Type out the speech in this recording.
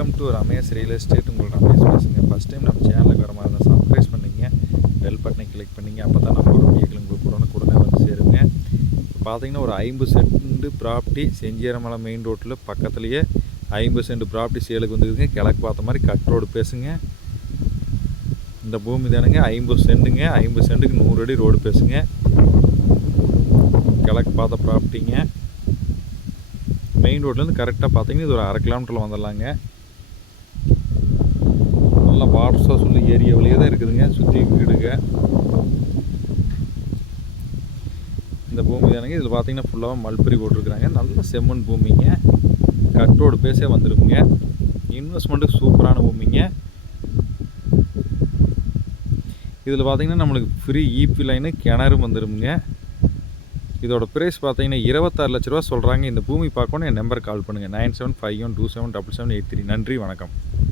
Welcome to Ramesh real estate. உங்கள் ரமேஷ் பேசுங்க. First time நம்ம சேனலுக்கு வர மாதிரி இருந்தால் சப்ஸ்கிரைப் பண்ணிங்க, பெல் பட்டனை கிளிக் பண்ணிங்க. அப்போ தான் நம்ம ஒரு வீடியோக்கள் உங்களுக்கு உடனே வந்து சேருங்க. இப்போ பார்த்தீங்கன்னா ஒரு 50 சென்ட் ப்ராப்பர்ட்டி செஞ்சேரமலை மெயின் ரோட்டில் பக்கத்துலேயே 50 சென்ட் ப்ராப்பர்ட்டி சேலுக்கு வந்துருக்குங்க. கிழக்கு பார்த்த மாதிரி கட் ரோடு பேசுங்க. இந்த பூமி தானுங்க 50 சென்ட்டுங்க. 50 சென்ட்டுக்கு 100 அடி ரோடு பேசுங்க. கிழக்கு பார்த்த ப்ராப்பர்ட்டிங்க. மெயின் ரோட்லேருந்து கரெக்டாக பார்த்தீங்கன்னா இது ஒரு 1/2 கிலோமீட்டரில் வந்துடலாங்க. நல்லா வாட்டர்ஸாக சொல்லி ஏரியா வழியே தான் இருக்குதுங்க. சுற்றி வீடுங்க. இந்த பூமி தானுங்க. இதில் பார்த்தீங்கன்னா ஃபுல்லாக மல்பரி போட்டிருக்குறாங்க. நல்ல செம்மண் பூமிங்க. கட்டோடு பேசே வந்துடுங்க. இன்வெஸ்ட்மெண்ட்டுக்கு சூப்பரான பூமிங்க. இதில் பார்த்தீங்கன்னா நம்மளுக்கு ஃப்ரீ ஈபி லைனு கிணறு வந்துடுங்க. இதோட ப்ரைஸ் பார்த்தீங்கன்னா 26 லட்ச ரூபா சொல்கிறாங்க. இந்த பூமி பார்க்கணும் என் நம்பர் கால் பண்ணுங்கள் 9751277783. நன்றி, வணக்கம்.